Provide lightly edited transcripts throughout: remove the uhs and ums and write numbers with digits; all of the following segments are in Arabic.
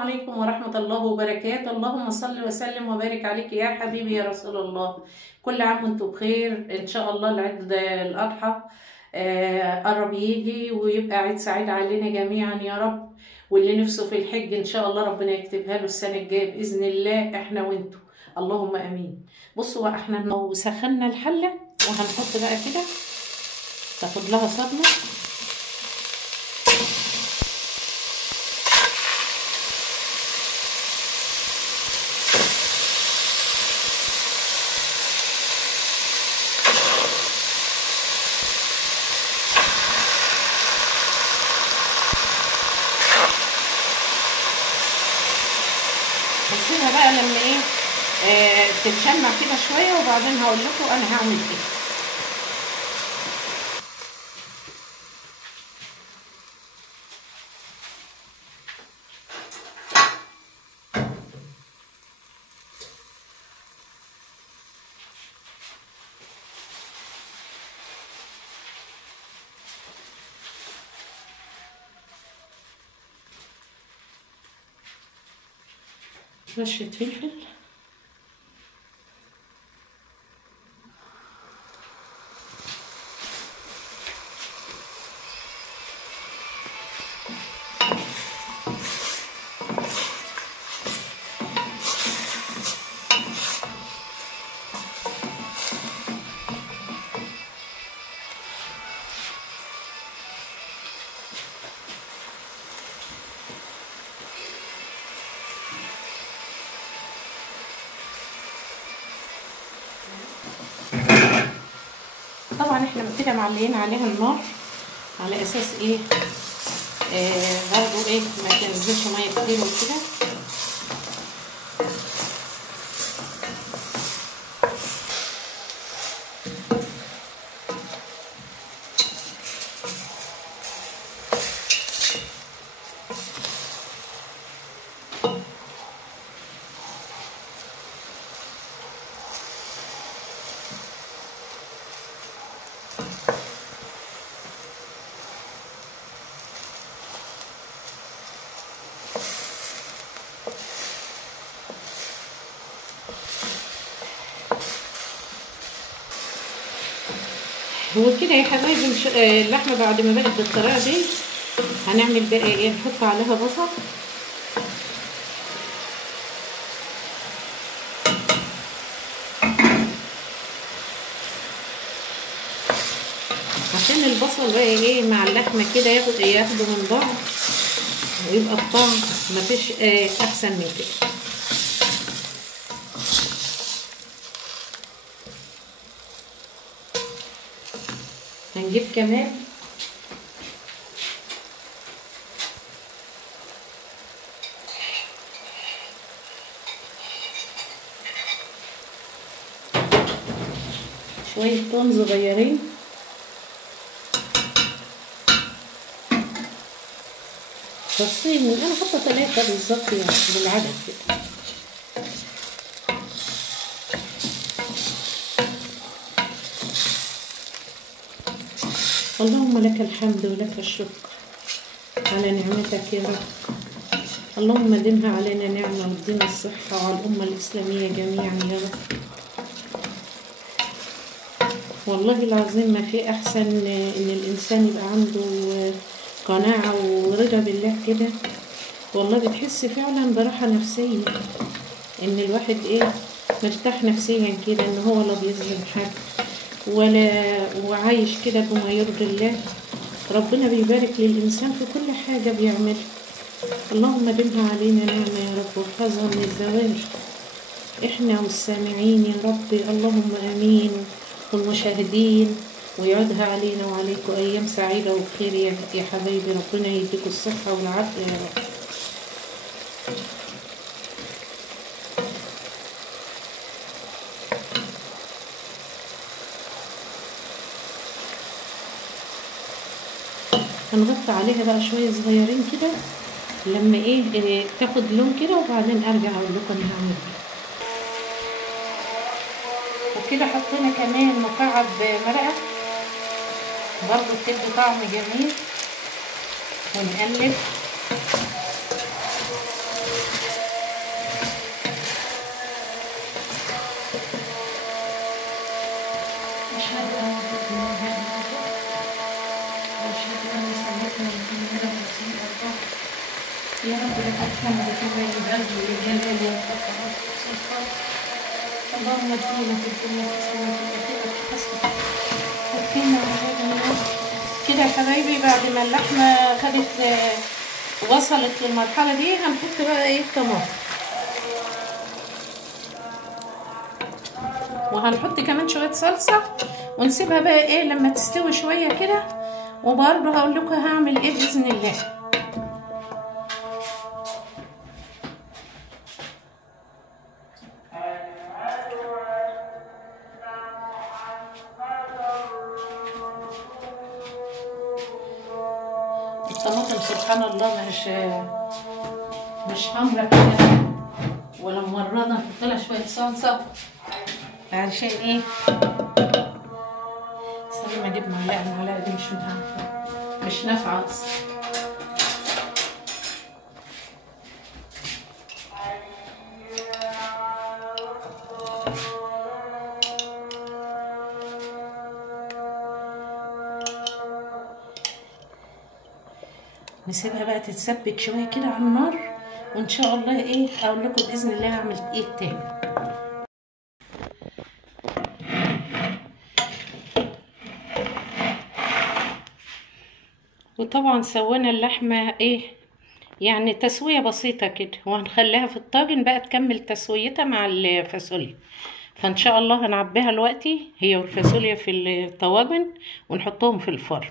عليكم ورحمة الله وبركاته. اللهم صل وسلم وبارك عليك يا حبيبي يا رسول الله. كل عام وانتم بخير. ان شاء الله العيد الاضحى قرب يجي ويبقى عيد سعيد علينا جميعا يا رب. واللي نفسه في الحج ان شاء الله ربنا يكتبها له السنة الجاية بإذن الله، احنا وانتم اللهم امين. بصوا بقى، احنا سخنا الحلة وهنحط بقى كده تاخد لها صدمة. هسيبها بقى لما تتشمع كده شويه وبعدين هقول لكم انا هعمل ايه. رشة فلفل، طبعا احنا كده معلقين عليها النار على اساس برضو ما تنزلش ميه كتير وكده. هو كده يا حبايبي اللحمه بعد ما بقت بالطريقه دي هنعمل بقى نحط عليها بصل عشان البصل بقى مع اللحمه كده ياخدوا من بعض ويبقى الطعم مفيش احسن من كده. هنجيب كمان شوية توم صغيرين، فصين انا حاطه 3 بالظبط يعني بالعدد كده. اللهم لك الحمد ولك الشكر على نعمتك يا رب. اللهم دمها علينا نعمة وادينا الصحة وعلى الأمة الإسلامية جميعا يا رب. والله العظيم ما في أحسن إن الإنسان يبقى عنده قناعة ورضا بالله كده. والله بتحس فعلا براحة نفسية إن الواحد مرتاح نفسيا كده، إن هو لا بيظلم حد وعايش كده بما يرضي الله. ربنا بيبارك للإنسان في كل حاجة بيعملها. اللهم دمها علينا نعمة يا رب واحفظها من الزوال احنا والسامعين يا رب، اللهم امين، والمشاهدين، ويعودها علينا وعليكم ايام سعيدة وبخير يا حبايبي. ربنا يديكم الصحة والعافية يا رب. هنغطي عليها بقى شويه صغيرين كده لما تاخد لون كده، وبعدين ارجع اقول لكم انا هعمل ايه. وكده حطينا كمان مكعب مرقه برضو بتدي طعم جميل، ونقلب يا رب لك الحمد كما ينبغي لجلال وجهك وسلطانك. اللهم اجعلنا في الدنيا حسنة وفي الآخرة حسنة وقنا عذاب النار. كده يا حبايبي بعد ما اللحمة خدت وصلت للمرحلة دي هنحط بقى ايه الطماطم، وهنحط كمان شوية صلصة ونسيبها بقى ايه لما تستوي شوية كده، وبرضه هقول لكم هعمل ايه بإذن الله. الطماطم سبحان الله مش حمرا كده ولا ممرضة، نحط لها شوية صلصة علشان ايه. استنى ما اجيب معلقة، المعلقة دي مش نافعة اصلا. نسيبها بقى تتسبك شويه كده على النار، وان شاء الله ايه اقول لكم باذن الله هعمل ايه تاني. وطبعا سوينا اللحمه ايه يعني تسويه بسيطه كده، وهنخليها في الطاجن بقى تكمل تسويتها مع الفاصوليا. فان شاء الله هنعبيها دلوقتي هي والفاصوليا في الطواجن ونحطهم في الفرن.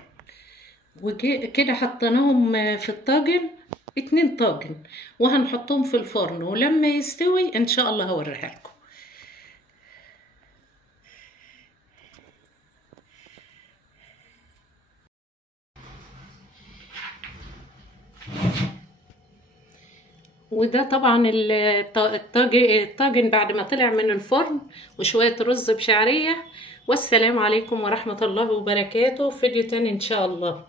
وكده حطيناهم في الطاجن 2 طاجن، وهنحطهم في الفرن، ولما يستوي ان شاء الله هوريها لكم. وده طبعا الطاجن بعد ما طلع من الفرن، وشوية رز بشعرية. والسلام عليكم ورحمة الله وبركاته. في فيديو تاني ان شاء الله.